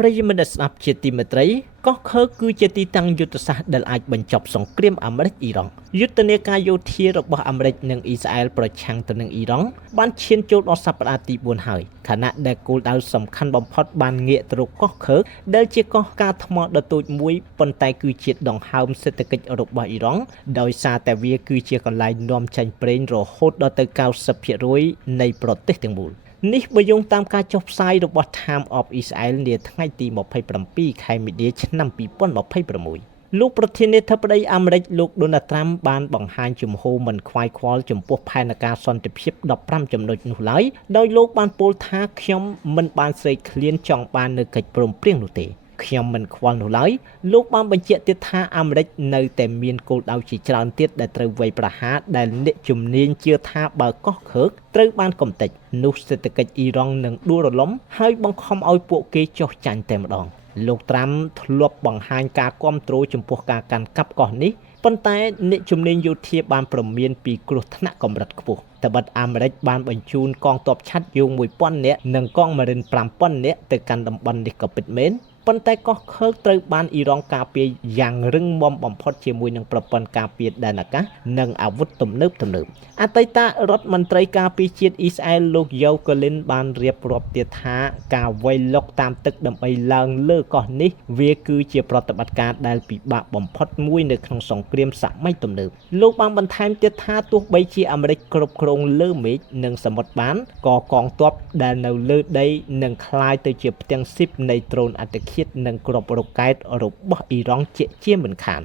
ប្រិយមិត្តស្ដាប់ជាទីមេត្រីកោះខើគឺជាទីតាំងយុទ្ធសាស្ត្រដែលអាចបញ្ចប់សង្គ្រាមអាមេរិកអ៊ីរ៉ង់យុទ្ធនាការយោធារបស់អាមេរិកនិងអ៊ីស្រាអែលប្រឆាំងទៅនឹងអ៊ីរ៉ង់បានឈានចូលដល់សប្តាហ៍ទី4ហើយខណៈដែលគោលដៅសំខាន់បំផុតបានងាកទៅរកកោះខើដែលជាកោះការថ្មដ៏តូចមួយប៉ុន្តែគឺជាដង្ហើមសេដ្ឋកិច្ចរបស់អ៊ីរ៉ង់ដោយសារតែវាគឺជាកន្លែងនាំចេញប្រេងរហូតដល់ទៅ 90% នៃប្រទេសទាំងមូលនេះបើយោងតាមការចុះផ្សាយរបស់ Time of Israel នាថ្ងៃទី27ខែមីនាឆ្នាំ2026លោកប្រធានាធិបតីអាមេរិកលោក Donald Trump បានបង្ហាញជំហរមិនខ្វាយខ្វល់ចំពោះផែនការសន្តិភាព15ចំណុចនោះឡើយដោយលោកបានពោលថាខ្ញុំមិនបានស្រេកឃ្លានចង់បាននូវកិច្ចព្រមព្រៀងនោះទេខ្ញុំមិនខ្វល់នោះឡើយលោកបានបញ្ជាក់ទៀតថាអាមេរិកនៅតែមានគោលដៅជាច្រើនទៀតដែលត្រូវវាយប្រហារដែលអ្នកជំនាញជឿថាបើកោះខើកត្រូវបានកំទេចនោះសេដ្ឋកិច្ចអ៊ីរ៉ង់នឹងដួលរលំហើយបង្ខំឲ្យពួកគេចុះចាញ់តែម្ដងលោកត្រាំធ្លាប់បង្ហាញការគាំទ្រចំពោះការកាន់កាប់កោះនេះប៉ុន្តែអ្នកជំនាញយោធាបានព្រមានពីគ្រោះថ្នាក់កម្រិតខ្ពស់ត្បិតអាមេរិកបានបញ្ជូនកងទ័ពឆាត់យោង 1000 នាក់និងកងម៉ារីន 5000 នាក់ទៅកាន់តំបន់នេះក៏ពិតមែនប៉ុន្តែកោះខើកត្រូវបានអ៊ីរ៉ង់ការពារយ៉ាងរឹងមាំបំផុតជាមួយនឹងប្រព័ន្ធការពារដែនអាកាសនិងអាវុធទំនើបអតីតរដ្ឋមន្ត្រីការពារជាតិអ៊ីស្រាអែលលោកយ៉ូកូលីនបានរៀបរាប់ទៀតថាការវាយលុកតាមទឹកដើម្បីឡើងលើកោះនេះវាគឺជាប្រតិបត្តិការដែលពិបាកបំផុតមួយនៅក្នុងសង្គ្រាមសម័យទំនើបលោកបានបន្ថែមទៀតថាទោះបីជាអាមេរិកគ្រប់គ្រងលើមេឃនិងសមុទ្របានក៏កងទ័ពដែលនៅលើដីនឹងคล้ายទៅជាផ្ទាំងស៊ីបនៃដ្រូនអត្តឃាតនិងគ្រាប់រ៉ុកកែតរបស់អ៊ីរ៉ង់ជាមិនខាន